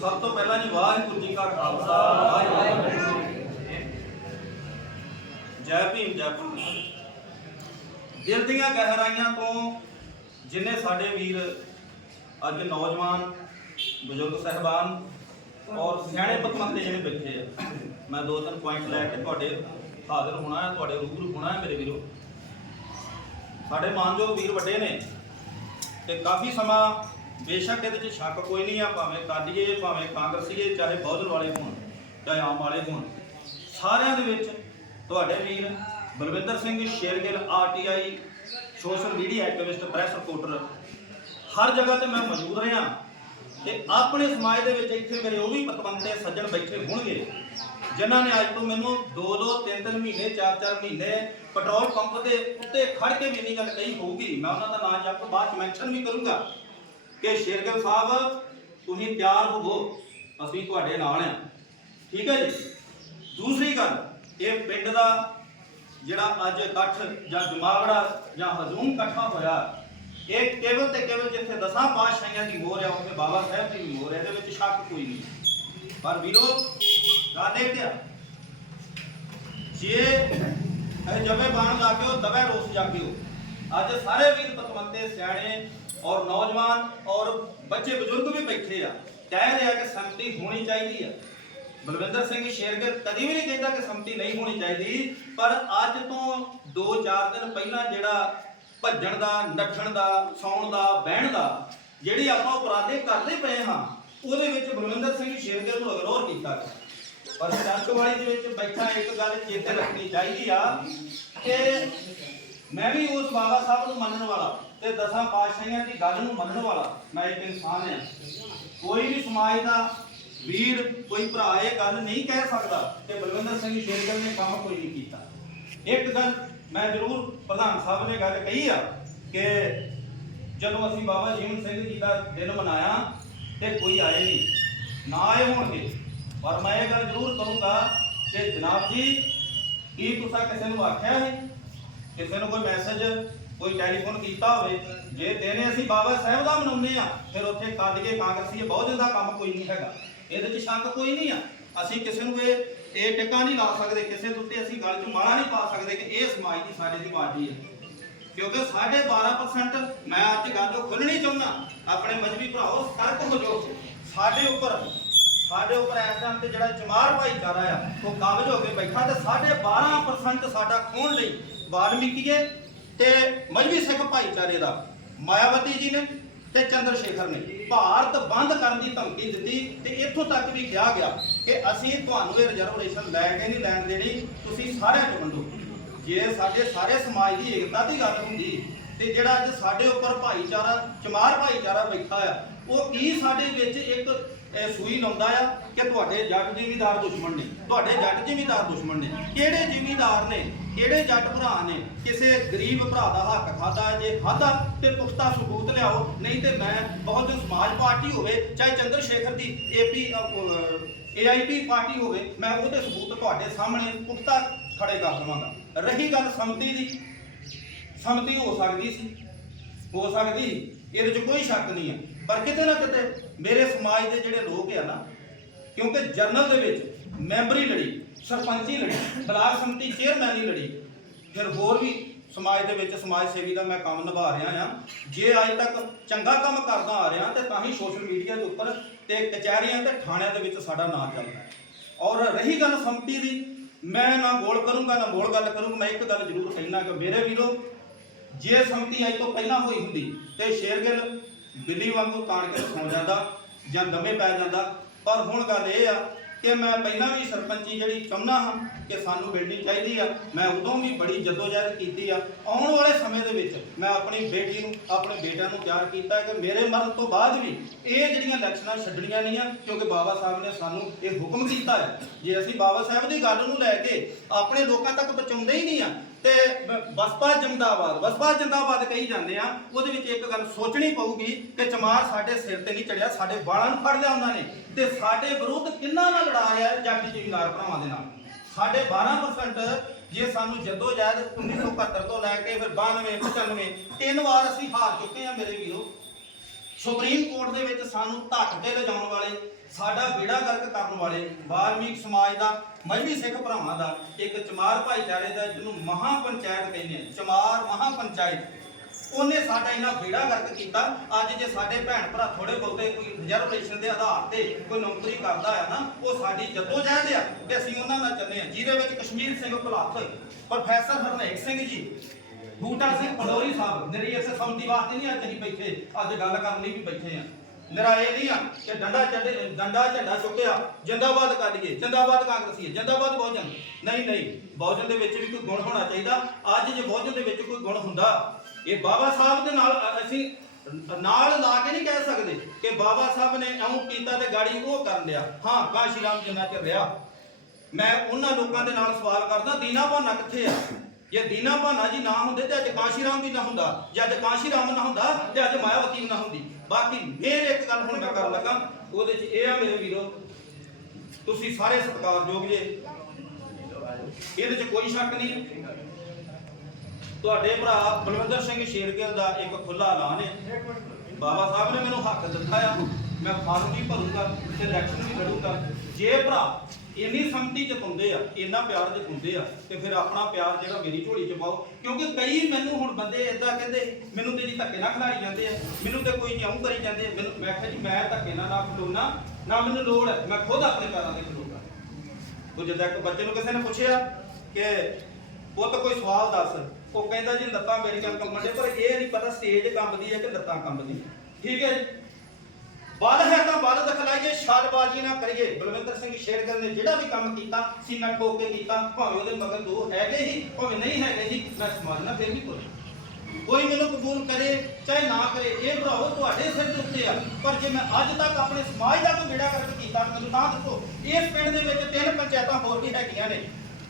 ਸਭ ਤੋਂ ਪਹਿਲਾਂ ਜੀ ਵਾਹਿਗੁਰੂ ਜੀ ਕਾ ਖਾਲਸਾ, ਵਾਹਿਗੁਰੂ ਜੈ ਭੀਮ, ਜੈ ਭਾਰਤ ਦਿਲ ਦੀਆਂ ਗਹਿਰਾਈਆਂ ਤੋਂ ਜਿਨੇ ਸਾਡੇ ਵੀਰ ਅੱਜ ਨੌਜਵਾਨ ਬਜ਼ੁਰਗ ਸਹਿਬਾਨ ਔਰ ਸਿਆਣੇ ਪਤਮੰਦੇ ਜਿਹੜੇ ਬੈਠੇ ਆ, ਮੈਂ ਦੋ ਤਿੰਨ ਪੁਆਇੰਟ ਲੈ ਕੇ ਤੁਹਾਡੇ ਹਾਜ਼ਰ ਹੋਣਾ ਹੈ, ਤੁਹਾਡੇ ਰੂਬਰੂ ਹੋਣਾ ਹੈ ਮੇਰੇ ਵੀਰੋ। ਸਾਡੇ ਮਾਨਯੋਗ ਵੀਰ ਵੱਡੇ ਨੇ ਤੇ ਕਾਫੀ ਸਮਾਂ ਬੇਸ਼ੱਕ ਇਹਦੇ ਵਿੱਚ ਸ਼ੱਕ ਕੋਈ ਨਹੀਂ ਆ, ਭਾਵੇਂ ਕਾਡੀਏ ਭਾਵੇਂ ਕਾਂਗਰਸੀਏ, ਚਾਹੇ ਬਹੁਦਰ ਵਾਲੇ ਹੋਣ, ਚਾਹੇ ਆਮ ਵਾਲੇ ਹੋਣ। ਸਾਰਿਆਂ ਦੇ ਵਿੱਚ ਤੁਹਾਡੇ ਵੀਰ Balwinder Singh Shergill R T I social media activist, press reporter, ਹਰ ਜਗ੍ਹਾ ਤੇ ਮੈਂ ਮੌਜੂਦ ਰਿਹਾ। ਤੇ ਆਪਣੇ ਸਮਾਜ ਦੇ ਵਿੱਚ ਇੱਥੇ ਮੇਰੇ ਉਹ ਵੀ ਪਤਵੰਤੇ ਸੱਜਣ ਬੈਠੇ ਹੋਣਗੇ, ਜਿਨ੍ਹਾਂ ਨੇ ਅੱਜ ਤੋਂ ਮੈਨੂੰ 2-2 3-3 ਮਹੀਨੇ 4-4 ਮਹੀਨੇ ਪੈਟਰੋਲ ਪੰਪ ਦੇ ਉੱਤੇ ਖੜ ਕੇ ਵੀ ਇੰਨੀ ਗੱਲ ਕਹੀ ਹੋਊਗੀ। ਮੈਂ ਉਹਨਾਂ ਦਾ ਨਾਮ ਜਪ ਬਾਅਦ ਚ ਮੈਂਸ਼ਨ ਵੀ ਕਰੂੰਗਾ ਕਿ ਸ਼ੇਰਗਿੱਲ ਸਾਹਿਬ, ਤੁਸੀਂ ਤਿਆਰ ਹੋਵੋ, ਅਸੀਂ ਤੁਹਾਡੇ ਨਾਲ ਆ ਠੀਕ ਹੈ ਜੀ? ਦੂਸਰੀ ਗੱਲ, ਇਹ ਪਿੰਡ ਦਾ ਜਿਹੜਾ ਅੱਜ ਇਕੱਠ ਜਾਂ ਜਮਾਵੜਾ ਜਾਂ ਹਜ਼ੂਮ ਇਕੱਠਾ ਹੋਇਆ ਇਹ ਕੇਵਲ ਤੇ ਕੇਵਲ ਜਿੱਥੇ ਦਸਾਂ ਪਾਤਸ਼ਾਹੀਆਂ ਦੀ ਮੋਹਰ ਹੈ, ਉੱਥੇ ਬਾਬਾ ਸਾਹਿਬ ਦੀ ਵੀ ਮੋਹਰ ਹੈ, ਇਹਦੇ ਵਿੱਚ ਸ਼ੱਕ ਕੋਈ ਨਹੀਂ। ਪਰ ਵੀਰੋ ਗਾ ਦੇਖਿਆ ਜੇ ਇਹ ਜਵੇ ਬਾਣ ਲਾਗਿਓ ਦਬੇ ਰੋਸ ਜਾਗਿਓ, ਅੱਜ ਸਾਰੇ ਵੀਰ ਪਤਵੰਤੇ ਸਿਆਣੇ ਔਰ ਨੌਜਵਾਨ ਔਰ ਬੱਚੇ ਬਜ਼ੁਰਗ ਵੀ ਬੈਠੇ ਆ, ਕਹਿ ਰਿਹਾ ਕਿ ਸੰਮਤੀ ਹੋਣੀ ਚਾਹੀਦੀ ਆ। ਬਲਵਿੰਦਰ ਸਿੰਘ ਸ਼ੇਰਗਰ ਕਦੀ ਵੀ ਨਹੀਂ ਕਹਿੰਦਾ ਕਿ ਸੰਮਤੀ ਨਹੀਂ ਹੋਣੀ ਚਾਹੀਦੀ, ਪਰ ਅੱਜ ਤੋਂ 2-4 ਦਿਨ ਪਹਿਲਾਂ ਜਿਹੜਾ ਭੱਜਣ ਦਾ, ਨੱਠਣ ਦਾ, ਸੌਣ ਦਾ, ਬਹਿਣ ਦਾ, ਜਿਹੜੀ ਆਪਾਂ ਉਪਰਾਲੇ ਕਰਦੇ ਪਏ ਹਾਂ, ਉਹਦੇ ਵਿੱਚ ਬਲਵਿੰਦਰ ਸਿੰਘ ਸ਼ੇਰਗਿੱਲ ਨੂੰ ਇਗਨੋਰ ਕੀਤਾ ਗਿਆ। ਪਰ ਚੰਚਵਾਲੀ ਦੇ ਵਿੱਚ ਬੈਠਾ ਇੱਕ ਗੱਲ ਚੇਤੇ ਰੱਖਣੀ ਚਾਹੀਦੀ ਆ ਕਿ ਮੈਂ ਵੀ ਉਸ ਬਾਬਾ ਸਾਹਿਬ ਨੂੰ ਮੰਨਣ ਵਾਲਾ ਤੇ ਦਸਾਂ ਪਾਤਸ਼ਾਹੀਆਂ ਦੀ ਗੱਲ ਨੂੰ ਮੰਨਣ ਵਾਲਾ ਮੈਂ ਇੱਕ ਇਨਸਾਨ ਹਾਂ। ਕੋਈ ਵੀ ਸਮਾਜ ਦਾ ਵੀਰ, ਕੋਈ ਭਰਾ ਇਹ ਗੱਲ ਨਹੀਂ ਕਹਿ ਸਕਦਾ ਕਿ ਬਲਵਿੰਦਰ ਸਿੰਘ ਸ਼ੇਰਗਿੱਲ ਨੇ ਕੰਮ ਕੋਈ ਨਹੀਂ ਕੀਤਾ। ਇੱਕ ਗੱਲ ਮੈਂ ਜ਼ਰੂਰ ਪ੍ਰਧਾਨ ਸਾਹਿਬ ਨੇ ਗੱਲ ਕਹੀ ਆ ਕਿ ਜਦੋਂ ਅਸੀਂ ਬਾਬਾ ਜੀਵਨ ਸਿੰਘ ਜੀ ਦਾ ਦਿਨ ਮਨਾਇਆ ਤੇ ਕੋਈ ਆਏ ਨਹੀਂ, ਨਾ ਆਏ ਹੋਣਗੇ। ਪਰ ਮੈਂ ਇਹ ਗੱਲ ਜ਼ਰੂਰ ਕਹੂੰਗਾ ਕਿ ਜਨਾਬ ਜੀ, ਕੀ ਤੁਸੀਂ ਕਿਸੇ ਨੂੰ ਆਖਿਆ ਹੈ ਕਿਸੇ ਨੂੰ ਕੋਈ ਮੈਸੇਜ ਕੋਈ ਟੈਲੀਫੋਨ ਕੀਤਾ ਹੋਵੇ? ਜੇ ਦੇਨੇ ਅਸੀਂ ਬਾਬਾ ਸਾਹਿਬ ਦਾ ਮਨਾਉਂਦੇ ਆ, ਫਿਰ ਉੱਥੇ ਕੱਢ ਕੇ ਕਾਂਗਰਸੀ ਬਹੁਤ ਦਾ ਕੰਮ ਕੋਈ ਨਹੀਂ ਹੈਗਾ। ਇਹਦੇ 'ਚ ਸ਼ੱਕ ਕੋਈ ਨਹੀਂ ਆ। ਅਸੀਂ ਕਿਸੇ ਨੂੰ ਇਹ ਇਹ ਟਿੱਕਾ ਨਹੀਂ ਲਾ ਸਕਦੇ, ਕਿਸੇ ਦੇ ਉੱਤੇ ਅਸੀਂ ਗੱਲ 'ਚ ਮਾਲਾ ਨਹੀਂ ਪਾ ਸਕਦੇ ਕਿ ਇਹ ਸਮਾਜ ਦੀ ਸਾਡੇ ਦੀ ਪਾਰਟੀ ਹੈ। ਕਿਉਂਕਿ ਸਾਡੇ 12% ਮੈਂ ਅੱਜ ਗੱਲ ਖੁੱਲਣੀ ਚਾਹੁੰਦਾ, ਆਪਣੇ ਮਜਬੀ ਭਰਾਓ ਸਤਰਕ ਹੋ ਜਾਓ ਸਾਡੇ ਉੱਪਰ ਸਾਡੇ ਉੱਪਰ ਇਸ ਟਾਈਮ ਤੇ ਜਿਹੜਾ ਚਮਾਰ ਭਾਈਚਾਰਾ ਆ ਉਹ ਕਾਬਜ ਹੋ ਕੇ ਬੈਠਾ ਤੇ ਸਾਡੇ 12% ਸਾਡਾ ਖੋਣ ਲਈ ਵਾਲਮੀਕੀਏ ਤੇ ਮਜਬੀ ਸਿੱਖ ਭਾਈਚਾਰੇ ਦਾ। ਮਾਇਆਵਤੀ ਜੀ ਨੇ ਤੇ ਚੰਦਰ ਸ਼ੇਖਰ ਨੇ ਭਾਰਤ ਬੰਦ ਕਰਨ ਦੀ ਧਮਕੀ ਦਿੱਤੀ ਤੇ ਇੱਥੋਂ ਤੱਕ ਵੀ ਕਿਹਾ ਗਿਆ ਕਿ ਅਸੀਂ ਤੁਹਾਨੂੰ ਇਹ ਰਿਜ਼ਰਵੇਸ਼ਨ ਲੈ ਕੇ ਨਹੀਂ, ਲੈਣ ਦੇਣੀ, ਤੁਸੀਂ ਸਾਰਿਆਂ ਚ ਵੰਡੋ। ਜੇ ਸਾਡੇ ਸਾਰੇ ਸਮਾਜ ਦੀ ਏਕਤਾ ਦੀ ਗੱਲ ਹੁੰਦੀ ਤੇ ਜਿਹੜਾ ਅੱਜ ਸਾਡੇ ਉੱਪਰ ਭਾਈਚਾਰਾ, ਚਮਾਰ ਭਾਈਚਾਰਾ ਬੈਠਾ ਆ ਉਹ ਕੀ ਸਾਡੇ ਵਿੱਚ ਇੱਕ ਇਹ ਸੂਈ ਲਾਉਂਦਾ ਆ ਕਿ ਤੁਹਾਡੇ ਜੱਟ ਜ਼ਿਮੀਦਾਰ ਦੁਸ਼ਮਣ ਨੇ? ਤੁਹਾਡੇ ਜੱਟ ਜ਼ਿਮੀਦਾਰ ਦੁਸ਼ਮਣ ਨੇ। ਕਿਹੜੇ ਜ਼ਿਮੀਦਾਰ ਨੇ? ਕਿਹੜੇ ਜੱਟ ਭਰਾ ਨੇ? ਕਿਸੇ ਗਰੀਬ ਭਰਾ ਦਾ ਹੱਕ ਖਾਦਾ ਜੇ ਖਾਦਾ ਤੇ ਪੁਖਤਾ ਸਬੂਤ ਲਿਆਓ। ਨਹੀਂ ਤੇ ਮੈਂ ਬਹੁਤ ਸਮਾਜ ਪਾਰਟੀ ਹੋਵੇ, ਚਾਹੇ ਚੰਦਰ ਸ਼ੇਖਰ ਦੀ ਏਪੀ ਏਆਈਪੀ ਪਾਰਟੀ ਹੋਵੇ, ਮੈਂ ਉਹਦੇ ਸਬੂਤ ਤੁਹਾਡੇ ਸਾਹਮਣੇ ਪੁਖਤਾ ਖੜੇ ਕਰ ਦਵਾਂਗਾ। ਰਹੀ ਗੱਲ ਸੰਮਤੀ ਦੀ। ਸੰਮਤੀ ਹੋ ਸਕਦੀ ਸੀ। ਹੋ ਸਕਦੀ। ਇਹਦੇ 'ਚ ਕੋਈ ਸ਼ੱਕ ਨਹੀਂ ਹੈ ਪਰ ਕਿਤੇ ਨਾ ਕਿਤੇ ਮੇਰੇ ਸਮਾਜ ਦੇ ਜਿਹੜੇ ਲੋਕ ਆ ਨਾ, ਕਿਉਂਕਿ ਜਰਨਲ ਦੇ ਵਿੱਚ ਮੈਂਬਰੀ ਲੜੀ, ਸਰਪੰਚੀ ਲੜੀ, ਬਲਾਕ ਸੰਮਤੀ ਚੇਅਰਮੈਨੀ ਲੜੀ, ਫਿਰ ਹੋਰ ਵੀ ਸਮਾਜ ਦੇ ਵਿੱਚ ਸਮਾਜ ਸੇਵੀ ਦਾ ਮੈਂ ਕੰਮ ਨਿਭਾ ਰਿਹਾ ਆ ਜੇ ਅੱਜ ਤੱਕ ਚੰਗਾ ਕੰਮ ਕਰਦਾ ਆ ਰਿਹਾ ਤੇ ਤਾਂ ਹੀ ਸੋਸ਼ਲ ਮੀਡੀਆ ਦੇ ਉੱਪਰ ਤੇ ਕਚਹਿਰੀਆਂ ਤੇ ਥਾਣਿਆਂ ਦੇ ਵਿੱਚ ਸਾਡਾ ਨਾਮ ਚੱਲਦਾ ਹੈ। ਔਰ ਰਹੀ ਗੱਲ ਸੰਮਤੀ ਦੀ, ਮੈਂ ਨਾ ਗੋਲ ਕਰੂੰਗਾ, ਨਾ ਮੋੜ ਗੱਲ ਕਰੂੰਗਾ, ਮੈਂ ਇੱਕ ਗੱਲ ਜ਼ਰੂਰ ਕਹਿਣਾ ਕਿ ਮੇਰੇ ਵੀਰੋ, ਜੇ ਸੰਮਤੀ ਅੱਜ ਤੋਂ ਪਹਿਲਾਂ ਹੋਈ ਹੁੰਦੀ ਤੇ ਸ਼ੇਰਗਿੱਲ ਬਿੱਲੀ ਵਾਂਗੂ ਤਾਣ ਕੇ ਸੌਂ ਜਾਂਦਾ ਜਾਂ ਦਮੇ ਪੈ ਜਾਂਦਾ। ਪਰ ਹੁਣ ਗੱਲ ਇਹ ਆ ਕਿ ਮੈਂ ਪਹਿਲਾਂ ਵੀ ਸਰਪੰਚੀ ਜਿਹੜੀ ਚਾਹੁੰਦਾ ਹਾਂ ਕਿ ਸਾਨੂੰ ਮਿਲਣੀ ਚਾਹੀਦੀ ਆ। ਮੈਂ ਉਦੋਂ ਵੀ ਬੜੀ ਜਦੋਜਹਿਦ ਕੀਤੀ ਆ। ਆਉਣ ਵਾਲੇ ਸਮੇਂ ਦੇ ਵਿੱਚ ਮੈਂ ਆਪਣੀ ਬੇਟੀ ਨੂੰ, ਆਪਣੇ ਬੇਟਿਆਂ ਨੂੰ ਤਿਆਰ ਕੀਤਾ ਕਿ ਮੇਰੇ ਮਰਨ ਤੋਂ ਬਾਅਦ ਵੀ ਇਹ ਜਿਹੜੀਆਂ ਇਲੈਕਸ਼ਨਾਂ ਛੱਡਣੀਆਂ ਨਹੀਂ ਆ, ਕਿਉਂਕਿ ਬਾਬਾ ਸਾਹਿਬ ਨੇ ਸਾਨੂੰ ਇਹ ਹੁਕਮ ਕੀਤਾ ਹੈ। ਜੇ ਅਸੀਂ ਬਾਬਾ ਸਾਹਿਬ ਦੀ ਗੱਲ ਨੂੰ ਲੈ ਕੇ ਆਪਣੇ ਲੋਕਾਂ ਤੱਕ ਪਹੁੰਚਾਉਂਦੇ ਹੀ ਨਹੀਂ ਆ ਤੇ ਬ- ਜਿੰਦਾਬਾਦ ਬਸਪਾ ਜਿੰਦਾਬਾਦ ਕਹੀ ਜਾਂਦੇ ਆ, ਉਹਦੇ ਵਿੱਚ ਇੱਕ ਗੱਲ ਸੋਚਣੀ ਪਊਗੀ ਕਿ ਚਮਾਰ ਸਾਡੇ ਸਿਰ ਤੇ ਨਹੀਂ ਚੜਿਆ, ਸਾਡੇ ਵਾਲਾਂ ਨੂੰ ਫੜ ਲਿਆ ਉਹਨਾਂ ਨੇ। ਤੇ ਸਾਡੇ ਵਿਰੁੱਧ ਕਿੰਨਾ ਨਾਲ ਲੜਾਇਆ ਹੈ ਜੱਟ ਜ਼ਿਮੀਂਦਾਰ ਭਰਾਵਾਂ ਦੇ ਨਾਲ। ਸਾਡੇ 12% ਜੇ ਸਾਨੂੰ ਜੱਦੋ ਜਹਿਦ 1971 ਤੋਂ ਲੈ ਕੇ ਫਿਰ 92 95 ਤਿੰਨ ਵਾਰ ਅਸੀਂ ਹਾਰ ਚੁੱਕੇ ਆ ਮੇਰੇ ਵੀਰੋ। ਸੁਪਰੀਮ ਕੋਰਟ ਦੇ ਵਿੱਚ ਸਾਨੂੰ ਧੱਕ ਕੇ ਲਿਜਾਉਣ ਵਾਲੇ ਸਾਡਾ ਬੇੜਾ ਗਰਕ ਕਰਨ ਵਾਲੇ ਵਾਲਮੀਕ ਸਮਾਜ ਦਾ ਮਜਬੀ ਸਿੱਖ ਭਰਾਵਾਂ ਦਾ, ਇੱਕ ਚਮਾਰ ਭਾਈਚਾਰੇ ਦਾ, ਜਿਹਨੂੰ ਮਹਾ ਪੰਚਾਇਤ ਕਹਿੰਦੇ ਆ, ਚਮਾਰ ਮਹਾ ਪੰਚਾਇਤ ਉਹਨੇ ਸਾਡਾ ਇੰਨਾ ਬੇੜਾ ਗਰਕ ਕੀਤਾ, ਅੱਜ ਜੇ ਸਾਡੇ ਭੈਣ ਭਰਾ ਥੋੜੇ ਬਹੁਤੇ ਕੋਈ ਰਿਜ਼ਰਵੇਸ਼ਨ ਦੇ ਆਧਾਰ ਤੇ ਕੋਈ ਨੌਕਰੀ ਕਰਦਾ ਆ ਨਾ, ਉਹ ਸਾਡੀ ਜੱਦੋਜਹਿਦ ਆ ਤੇ ਅਸੀਂ ਉਹਨਾਂ ਨਾਲ ਚੱਲੇ ਆ, ਜਿਹਦੇ ਵਿੱਚ ਕਸ਼ਮੀਰ ਸਿੰਘ ਭੁਲੱਥ ਪ੍ਰੋਫੈਸਰ ਹਰਨੇਕ ਸਿੰਘ ਜੀ, ਬੂਟਾ ਸਿੰਘ ਪਡੋਰੀ ਸਾਹਿਬ ਨਿਰੀ ਇਸੇ ਸੰਮਤੀ ਵਾਸਤੇ ਨਹੀਂ ਅੱਜ ਅਸੀਂ ਬੈਠੇ, ਅੱਜ ਗੱਲ ਕਰਨ ਲਈ ਵੀ ਬੈਠੇ ਆ। ਨਿਰਾਏ ਨਹੀਂ ਆ ਕਿ ਡੰਡਾ ਚੱਡੇ ਡੰਡਾ ਝੰਡਾ ਚੁੱਕਿਆ, ਜਿੰਦਾਬਾਦ ਕਰ ਲਈਏ, ਜਿੰਦਾਬਾਦ ਕਾਂਗਰਸੀ ਹੈ, ਜਿੰਦਾਬਾਦ ਬਹੁਜਨ। ਨਹੀਂ ਨਹੀਂ, ਬਹੁਜਨ ਦੇ ਵਿੱਚ ਵੀ ਕੋਈ ਗੁਣ ਹੋਣਾ ਚਾਹੀਦਾ। ਅੱਜ ਜੇ ਬਹੁਜਨ ਦੇ ਵਿੱਚ ਕੋਈ ਗੁਣ ਹੁੰਦਾ, ਇਹ ਬਾਬਾ ਸਾਹਿਬ ਦੇ ਨਾਲ ਅਸੀਂ ਨਾਲ ਲਾ ਕੇ ਨਹੀਂ ਕਹਿ ਸਕਦੇ ਕਿ ਬਾਬਾ ਸਾਹਿਬ ਨੇ ਇਉਂ ਕੀਤਾ ਤੇ ਗਾੜੀ ਉਹ ਕਰ ਲਿਆ ਹਾਂ ਕਾਸ਼ੀ ਰਾਮ ਜਿੰਨਾ ਚਿਰ ਰਿਹਾ। ਮੈਂ ਉਹਨਾਂ ਲੋਕਾਂ ਦੇ ਨਾਲ ਸਵਾਲ ਕਰਦਾ, ਦੀਨਾ ਭਾਨਾ ਕਿੱਥੇ ਆ? ਜੇ ਦੀਨਾ ਭਾਨਾ ਜੀ ਨਾ ਹੁੰਦੇ ਤੇ ਅੱਜ ਕਾਸ਼ੀ ਰਾਮ ਵੀ ਨਾ ਹੁੰਦਾ, ਜੇ ਅੱਜ ਕਾਸ਼ੀ ਰਾਮ ਨਾ ਹੁੰਦਾ ਤੇ ਅੱਜ ਮਾਇਆਵਤੀ ਵੀ ਨਾ ਹੁੰਦੀ। ਬਾਕੀ ਮੇਰ ਇੱਕ ਗੱਲ ਹੁਣ ਮੈਂ ਕਰਨ ਲੱਗਾ, ਉਹਦੇ 'ਚ ਇਹ ਆ ਮੇਰੇ ਵੀਰੋ, ਤੁਸੀਂ ਸਾਰੇ ਸਤਿਕਾਰਯੋਗ ਜੇ। ਇਹਦੇ 'ਚ ਕੋਈ ਸ਼ੱਕ ਨਹੀਂ। ਤੁਹਾਡੇ ਭਰਾ ਬਲਵਿੰਦਰ ਸਿੰਘ ਸ਼ੇਰਗਿੱਲ ਦਾ ਇੱਕ ਖੁੱਲਾ ਐਲਾਨ ਹੈ। ਬਾਬਾ ਸਾਹਿਬ ਨੇ ਮੈਨੂੰ ਹੱਕ ਦਿੱਤਾ ਆ। ਮੈਂ ਫਾਰਮ ਵੀ ਭਰੂੰਗਾ ਤੇ ਇਲੈਕਸ਼ਨ ਵੀ ਲੜੂੰਗਾ। ਜੇ ਭਰਾ ਇੰਨੀ ਸੰਮਤੀ ਚ ਆ, ਇੰਨਾ ਪਿਆਰ ਚ ਆ, ਤੇ ਫਿਰ ਆਪਣਾ ਪਿਆਰ ਜਿਹੜਾ ਮੇਰੀ ਝੋਲੀ ਚ ਪਾਓ। ਕਿਉਂਕਿ ਕਈ ਮੈਨੂੰ ਹੁਣ ਬੰਦੇ ਇਦਾਂ ਕਹਿੰਦੇ, ਮੈਨੂੰ ਤੇ ਜੀ ਧੱਕੇ ਨਾਲ ਖਿਲਾੜੀ ਜਾਂਦੇ ਆ, ਮੈਨੂੰ ਤੇ ਕੋਈ ਜਿਉਂ ਕਰੀ ਜਾਂਦੇ ਮੈਨੂੰ ਮੈਂ ਕਿਹਾ ਜੀ, ਮੈਂ ਧੱਕੇ ਨਾਲ ਨਾ ਖਲੋਣਾ ਨਾ ਮੈਨੂੰ ਲੋੜ ਹੈ ਮੈਂ ਖੁਦ ਆਪਣੇ ਪੈਰਾਂ ਤੇ ਖਲੋਗਾ ਉਹ ਜਦੋਂ ਇੱਕ ਬੱਚੇ ਨੂੰ ਕਿਸੇ ਨੇ ਪੁੱਛਿਆ ਕਿ, ਪੁੱਤ, ਕੋਈ ਸਵਾਲ ਦੱਸ? ਉਹ ਕਹਿੰਦਾ ਜੀ, ਲੱਤਾਂ ਮੇਰੀਆਂ ਕੰਬਣ ਦੇ ਪਰ ਇਹ ਨਹੀਂ ਪਤਾ ਸਟੇਜ ਕੰਬਦੀ ਹੈ ਕਿ ਲੱਤਾਂ ਕੰਬਦੀ ਠੀਕ ਹੈ ਜੀ? ਬਲ ਹੈ ਤਾਂ ਬਲ ਦਿਖਲਾਈਏ ਛਾਲਬਾਜ਼ੀ ਨਾ ਕਰੀਏ। ਬਲਵਿੰਦਰ ਸਿੰਘ ਸ਼ੇਰਗਿੱਲ ਨੇ ਜਿਹੜਾ ਵੀ ਕੰਮ ਕੀਤਾ, ਸੀਨਾ ਠੋਕ ਕੇ ਕੀਤਾ, ਭਾਵੇਂ ਉਹਦੇ ਮਗਰ ਦੋ ਹੈਗੇ ਹੀ, ਭਾਵੇਂ ਨਹੀਂ ਹੈਗੇ ਜੀ ਮੈਂ ਸਮਾਜ ਫਿਰ ਵੀ ਕੋਈ ਕੋਈ ਮੈਨੂੰ ਕਬੂਲ ਕਰੇ, ਚਾਹੇ ਨਾ ਕਰੇ, ਇਹ ਭਰਾਵੋ ਤੁਹਾਡੇ ਸਿਰ ਦੇ ਉੱਤੇ ਆ। ਪਰ ਜੇ ਮੈਂ ਅੱਜ ਤੱਕ ਆਪਣੇ ਸਮਾਜ ਦਾ ਕੋਈ ਬੇੜਾ ਕਰਕੇ ਕੀਤਾ, ਮੈਨੂੰ ਤਾਂ ਦੱਸੋ, ਇਸ ਪਿੰਡ ਦੇ ਵਿੱਚ ਤਿੰਨ ਪੰਚਾਇਤਾਂ ਹੋਰ ਵੀ ਹੈਗੀਆਂ ਨੇ।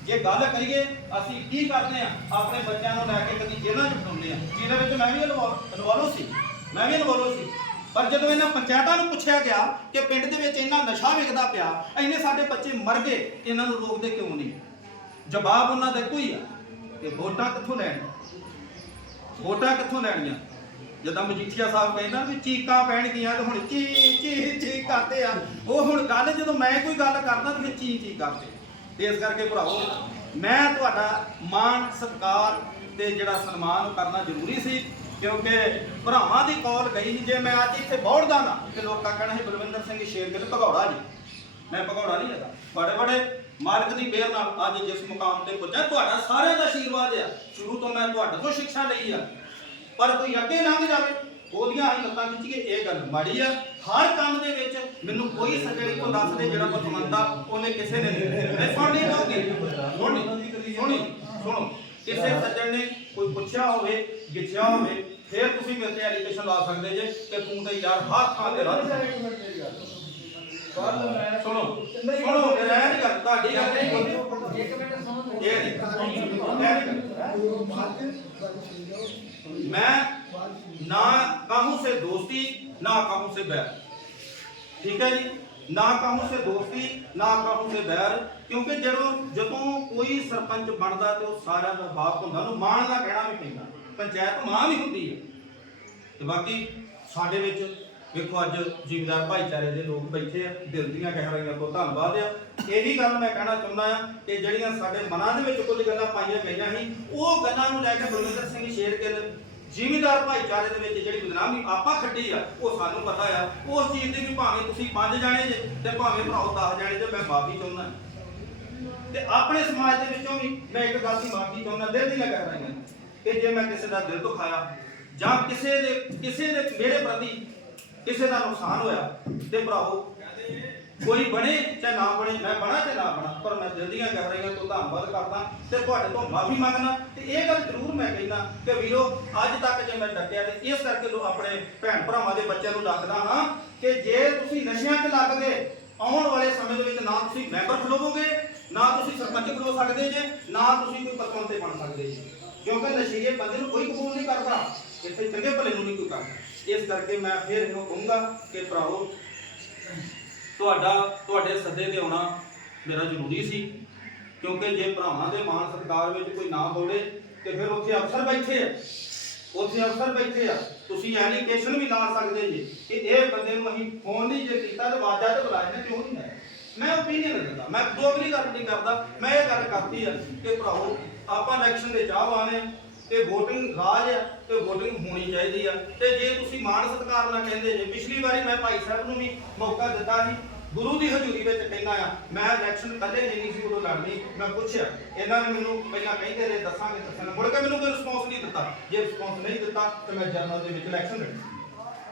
ਜੇ ਗੱਲ ਕਰੀਏ, ਅਸੀਂ ਕੀ ਕਰਦੇ ਆ? ਆਪਣੇ ਬੱਚਿਆਂ ਨੂੰ ਲੈ ਕੇ ਕਦੀ ਜੇਲ੍ਹਾਂ 'ਚ ਪਟਾਉਂਦੇ ਆ। ਜਿਹਦੇ ਵਿੱਚ ਮੈਂ ਵੀ ਇਨਵੋਲਵ ਸੀ। ਮੈਂ ਵੀ ਇਨਵੋਲਵ ਸੀ। ਪਰ ਜਦੋਂ ਇਹਨਾਂ ਪੰਚਾਇਤਾਂ ਨੂੰ ਪੁੱਛਿਆ ਗਿਆ ਕਿ ਪਿੰਡ ਦੇ ਵਿੱਚ ਇੰਨਾ ਨਸ਼ਾ ਵਿਕਦਾ ਪਿਆ, ਇੰਨੇ ਸਾਡੇ ਬੱਚੇ ਮਰ ਗਏ, ਇਹਨਾਂ ਨੂੰ ਰੋਕਦੇ ਕਿਉਂ ਨਹੀਂ? ਜਵਾਬ ਉਹਨਾਂ ਦਾ ਇੱਕੋ ਹੀ ਆ ਕਿ ਵੋਟਾਂ ਕਿੱਥੋਂ ਲੈਣੀਆਂ? ਵੋਟਾਂ ਕਿੱਥੋਂ ਲੈਣੀਆਂ? ਜਦੋਂ ਮਜੀਠੀਆ ਸਾਹਿਬ ਕਹਿੰਦਾ ਵੀ ਚੀਕਾਂ ਪੈਣਗੀਆਂ ਤੇ ਹੁਣ ਚੀ ਚੀ ਚੀ ਕਰਦੇ ਆ। ਉਹ ਹੁਣ ਗੱਲ ਜਦੋਂ ਮੈਂ ਕੋਈ ਗੱਲ ਕਰਦਾ ਤੇ ਫਿਰ ਚੀ ਚੀ ਕਰਦੇ ਇਸ ਕਰਕੇ ਭਰਾਓ ਮੈਂ ਤੁਹਾਡਾ ਮਾਣ, ਸਤਿਕਾਰ ਤੇ ਜਿਹੜਾ ਸਨਮਾਨ ਉਹ ਕਰਨਾ ਜ਼ਰੂਰੀ ਸੀ ਕਿਉਂਕਿ ਭਰਾਵਾਂ ਦੀ ਕੌਲ ਗਈ ਸੀ, ਜੇ ਮੈਂ ਅੱਜ ਇੱਥੇ ਬੌੜਦਾ ਨਾ, ਤੇ ਲੋਕਾਂ ਕਹਿਣਾ ਬਲਵਿੰਦਰ ਸਿੰਘ ਸ਼ੇਰਗਿੱਲ ਭਗੌੜਾ ਜੀ। ਮੈਂ ਭਗੌੜਾ ਨਹੀਂ ਹੈਗਾ। ਬੜੇ ਬੜੇ ਮਾਲਕ ਦੀ ਮਿਹਰ ਨਾਲ ਅੱਜ ਜਿਸ ਮੁਕਾਮ ਤੇ ਪੁੱਜਾ, ਤੁਹਾਡਾ ਸਾਰਿਆਂ ਦਾ ਆਸ਼ੀਰਵਾਦ ਆ। ਸ਼ੁਰੂ ਤੋਂ ਮੈਂ ਤੁਹਾਡੇ ਤੋਂ ਸਿੱਖਿਆ ਲਈ ਆ। ਪਰ ਕੋਈ ਅੱਗੇ ਲੰਘ ਜਾਵੇ, ਉਹਦੀਆਂ ਹੀ ਲੱਤਾਂ ਖਿੱਚ ਕੇ ਇਹ ਗੱਲ ਮਾੜੀ ਆ। ਹਰ ਕੰਮ ਦੇ ਵਿੱਚ ਮੈਨੂੰ ਕੋਈ ਸੱਜਣੀ ਕੋ ਦੱਸ ਦੇ ਜਿਹੜਾ ਕੁਝ ਮੰਨਦਾ, ਉਹਨੇ ਕਿਸੇ ਨੇ ਨਹੀਂ। ਸੁਣਨੀ ਲੋਗੇ ਸੁਣਨੀ ਸੁਣੀ ਸੁਣੋ। ਕਿਸੇ ਸੱਜਣ ਨੇ ਕੋਈ ਪੁੱਛਿਆ ਹੋਵੇ ਗਿੱਛਿਆ ਹੋਵੇ ਫਿਰ ਤੁਸੀਂ ਮੇਰੇ ਤੇ ਐਲੀਗੇਸ਼ਨ ਲਾ ਸਕਦੇ ਜੇ ਕਿ ਤੂੰ ਤੇ ਯਾਰ ਹਰ ਥਾਂ ਤੇ ਰੱਦ ਸੁਣੋ ਸੁਣੋ ਰਹਿਣ ਕਰ ਤੁਹਾਡੀ ਗੱਲ ਨਹੀਂ ਬੋਲਦੀ ਇੱਕ ਮਿੰਟ ਸੁਣੋ ਇਹ ਨਹੀਂ ਮੈਂ ਨਾ ਕਾਹੂ ਸੇ ਦੋਸਤੀ ਨਾ ਕਾਹੂ ਸੇ ਬੈਰ ਠੀਕ ਹੈ ਜੀ? ਨਾ ਕਹੂੰ ਸੇ ਦੋਸਤੀ, ਨਾ ਕਹੂੰ ਸੇ ਬੈਰ, ਕਿਉਂਕਿ ਜਦੋਂ ਜਦੋਂ ਕੋਈ ਸਰਪੰਚ ਬਣਦਾ ਤੇ ਉਹ ਸਾਰਿਆਂ ਦਾ ਬਾਪ ਹੁੰਦਾ ਨੂੰ ਮਾਣ ਦਾ ਕਹਿਣਾ ਵੀ ਪੈਂਦਾ। ਪੰਚਾਇਤ ਮਾਂ ਵੀ ਹੁੰਦੀ ਹੈ। ਤੇ ਬਾਕੀ ਸਾਡੇ ਵਿੱਚ ਵੇਖੋ ਅੱਜ ਜ਼ਿਮੀਦਾਰ ਭਾਈਚਾਰੇ ਦੇ ਲੋਕ ਬੈਠੇ ਆ, ਦਿਲ ਦੀਆਂ ਕਹਿ ਰਹੀਆਂ ਕੋ ਧੰਨਵਾਦ ਆ। ਇਹੀ ਗੱਲ ਮੈਂ ਕਹਿਣਾ ਚਾਹੁੰਦਾ ਆ ਕਿ ਜਿਹੜੀਆਂ ਸਾਡੇ ਮਨਾਂ ਦੇ ਵਿੱਚ ਕੁਝ ਗੱਲਾਂ ਪਾਈਆਂ ਗਈਆਂ ਸੀ, ਉਹ ਗੱਲਾਂ ਨੂੰ ਲੈ ਕੇ ਬਲਵਿੰਦਰ ਸਿੰਘ ਸ਼ੇਰਗਿੱਲ ਜ਼ਿਮੀਦਾਰ ਭਾਈਚਾਰੇ ਦੇ ਵਿੱਚ ਜਿਹੜੀ ਬਦਨਾਮੀ ਆਪਾਂ ਖੱਟੀ ਆ, ਉਹ ਸਾਨੂੰ ਪਤਾ ਆ। ਉਸ ਚੀਜ਼ ਦੀ ਵੀ ਭਾਵੇਂ ਤੁਸੀਂ ਪੰਜ ਜਾਣੇ ਜੇ ਤੇ ਭਾਵੇਂ ਭਰਾਓ 10 ਜਾਣੇ ਜੇ, ਮੈਂ ਮਾਫੀ ਚਾਹੁੰਦਾ। ਤੇ ਆਪਣੇ ਸਮਾਜ ਦੇ ਵਿੱਚੋਂ ਵੀ ਮੈਂ ਇੱਕ ਗੱਲ ਦੀ ਮਾਫੀ ਚਾਹੁੰਦਾ, ਦਿਲ ਦੀਆਂ ਗਹਿਰਾਈਆਂ ਕਿ ਜੇ ਮੈਂ ਕਿਸੇ ਦਾ ਦਿਲ ਦੁਖਾਇਆ, ਜਾਂ ਕਿਸੇ ਦੇ ਕਿਸੇ ਦੇ ਮੇਰੇ ਪ੍ਰਤੀ ਕਿਸੇ ਦਾ ਨੁਕਸਾਨ ਹੋਇਆ, ਤੇ ਭਰਾਵੋ ਕੋਈ ਬਣੇ ਚਾਹੇ ਨਾ ਬਣੇ, ਮੈਂ ਬਣਾ ਤੇ ਨਾ ਬਣਾ, ਪਰ ਮੈਂ ਦਿਲ ਦੀਆਂ ਗਹਿਰਾਈਆਂ ਤੋਂ ਧੰਨਵਾਦ ਕਰਦਾ ਤੇ ਤੁਹਾਡੇ ਤੋਂ ਮਾਫੀ ਮੰਗਦਾ ਤੇ ਇਹ ਗੱਲ ਜ਼ਰੂਰ ਮੈਂ ਕਹਿੰਦਾ ਕਿ ਵੀਰੋ, ਅੱਜ ਤੱਕ ਜੇ ਮੈਂ ਡੱਕਿਆ ਤੇ ਇਸ ਕਰਕੇ ਲੋ ਆਪਣੇ ਭੈਣ ਭਰਾਵਾਂ ਦੇ ਬੱਚਿਆਂ ਨੂੰ ਲੱਗਦਾ ਹਾਂ ਕਿ ਜੇ ਤੁਸੀਂ ਨਸ਼ਿਆਂ 'ਚ ਲੱਗ ਗਏ, ਆਉਣ ਵਾਲੇ ਸਮੇਂ ਦੇ ਵਿੱਚ ਨਾ ਤੁਸੀਂ ਮੈਂਬਰ ਖਲੋਵੋਗੇ, ਨਾ ਤੁਸੀਂ ਸਰਪੰਚ ਖਲੋ ਸਕਦੇ ਜੇ, ਨਾ ਤੁਸੀਂ ਕੋਈ ਪਤਵੰਤੇ ਬਣ ਸਕਦੇ ਜੀ। ਕਿਉਂਕਿ ਨਸ਼ੀਲੇ ਬੰਦੇ ਨੂੰ ਕੋਈ ਕਬੂਲ ਨਹੀਂ ਕਰਦਾ, ਇੱਥੇ ਚੰਗੇ ਭਲੇ ਨੂੰ ਨਹੀਂ ਕੋਈ ਕਰਦਾ। ਇਸ ਕਰਕੇ ਮੈਂ ਫਿਰ ਇਹਨੂੰ ਕਹੂੰਗਾ ਕਿ ਭਰਾਓ ਤੁਹਾਡਾ, ਤੁਹਾਡੇ ਸੱਦੇ ਤੇ ਆਉਣਾ ਮੇਰਾ ਜ਼ਰੂਰੀ ਸੀ। ਕਿਉਂਕਿ ਜੇ ਭਰਾਵਾਂ ਦੇ ਮਾਨ ਸਤਿਕਾਰ ਵਿੱਚ ਕੋਈ ਨਾ ਹੋਵੇ, ਤੇ ਫਿਰ ਉੱਥੇ ਅਫਸਰ ਬੈਠੇ ਆ। ਉੱਥੇ ਅਫਸਰ ਬੈਠੇ ਆ। ਤੁਸੀਂ ਐਲੀਗੇਸ਼ਨ ਵੀ ਲਾ ਸਕਦੇ ਜੀ ਕਿ ਇਹ ਬੰਦੇ ਨੂੰ ਅਸੀਂ ਫੋਨ ਨਹੀਂ ਜੇ ਕੀਤਾ ਤੇ ਵਾਜਾ ਤੇ ਬੁਲਾਇਆ ਨਾ ਕਿਉਂ ਨਹੀਂ ਆਇਆ? ਮੈਂ ਓਪੀਨੀਅਨ ਦਿੰਦਾ। ਮੈਂ ਦੋਗਲੀ ਗੱਲ ਨਹੀਂ ਕਰਦਾ। ਮੈਂ ਇਹ ਗੱਲ ਕਰਦੀ ਆ ਕਿ ਭਰਾਓ ਆਪਾਂ ਇਲੈਕਸ਼ਨ ਦੇ ਚਾਹ ਆ ਤੇ VOTING ਰਾਜ ਹੈ ਤੇ VOTING ਹੋਣੀ ਚਾਹੀਦੀ ਆ। ਤੇ ਜੇ ਤੁਸੀਂ ਮਾਣ ਸਤਿਕਾਰ ਨਾਲ ਕਹਿੰਦੇ ਜੇ, ਪਿਛਲੀ ਵਾਰੀ ਮੈਂ ਭਾਈ ਸਾਹਿਬ ਨੂੰ ਵੀ ਮੌਕਾ ਦਿੱਤਾ ਸੀ ਗੁਰੂ ਦੀ ਹਜ਼ੂਰੀ ਵਿੱਚ ਕਹਿੰਦਾ ਆ। ਮੈਂ ਇਲੈਕਸ਼ਨ ਕੱਲੇ ਨਹੀਂ ਸੀ ਉਦੋਂ ਲੜਨੀ ਮੈਂ ਪੁੱਛਿਆ। ਇਹਨਾਂ ਨੇ ਮੈਨੂੰ ਪਹਿਲਾਂ ਕਹਿੰਦੇ ਰਹੇ ਦੱਸਾਂਗੇ ਦੱਸਾਂਗੇ ਮੁੜ ਕੇ ਮੈਨੂੰ ਕੋਈ ਰਿਸਪੌਂਸ ਨਹੀਂ ਦਿੱਤਾ। ਜੇ ਰਿਸਪੌਂਸ ਨਹੀਂ ਦਿੱਤਾ ਤੇ ਮੈਂ ਜਰਨਲ ਦੇ ਵਿੱਚ ਇਲੈਕਸ਼ਨ ਲੜੀ।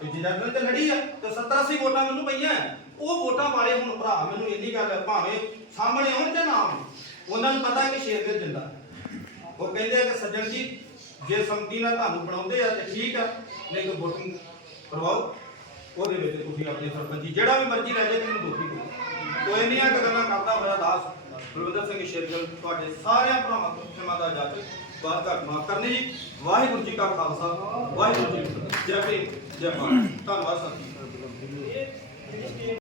ਤੇ ਜੇ ਜਰਨਲ ਤੇ ਲੜੀ ਆ ਤੇ 70 80 ਵੋਟਾਂ ਮੈਨੂੰ ਪਈਆਂ ਉਹ ਵੋਟਾਂ ਵਾਲੇ ਹੁਣ ਭਰਾ ਮੈਨੂੰ ਇੰਨੀ ਗੱਲ ਹੈ, ਭਾਵੇਂ ਸਾਹਮਣੇ ਆਉਣ ਤੇ ਨਾ ਆਉਣ। ਉਹਨਾਂ ਨੂੰ ਪਤਾ ਕਿ ਸ਼ੇਰ ਦੇ ਜਿੰਦਾ। ਉਹ ਕਹਿੰਦੇ ਆ ਕਿ ਸੱਜਣ ਜੀ ਜੇ ਸੰਮਤੀ ਨਾਲ ਤੁਹਾਨੂੰ ਬਣਾਉਂਦੇ ਆ ਤੇ ਠੀਕ ਆ। ਨਹੀਂ ਤਾਂ VOTING ਕਰਵਾਓ। ਉਹਦੇ ਵਿੱਚ ਤੁਸੀਂ ਆਪਣੇ ਸਰਪੰਚੀ ਜਿਹੜਾ ਵੀ ਮਰਜ਼ੀ ਲੈ ਜਾਏ ਮੈਨੂੰ ਦੋਖੀ ਕਰੋ ਇੰਨੀਆਂ ਕੁ ਕਰਦਾ ਹੋਇਆ ਦਾਸ ਬਲਵਿੰਦਰ ਸਿੰਘ ਸ਼ੇਰਗਿੱਲ, ਤੁਹਾਡੇ ਸਾਰਿਆਂ ਭਰਾਵਾਂ ਤੋਂ ਖਿਮਾ ਦਾ ਜੱਜ ਬਾਤ ਘੱਟ ਮਾਫ ਕਰਨੀ ਜੀ। ਵਾਹਿਗੁਰੂ ਜੀ ਕਾ ਖਾਲਸਾ, ਵਾਹਿਗੁਰੂ ਜੀ ਕੀ ਫਤਿਹ। ਜੈ ਭੀਮ, ਜੈ ਭਾਰਤ। ਧੰਨਵਾਦ ਸਰ।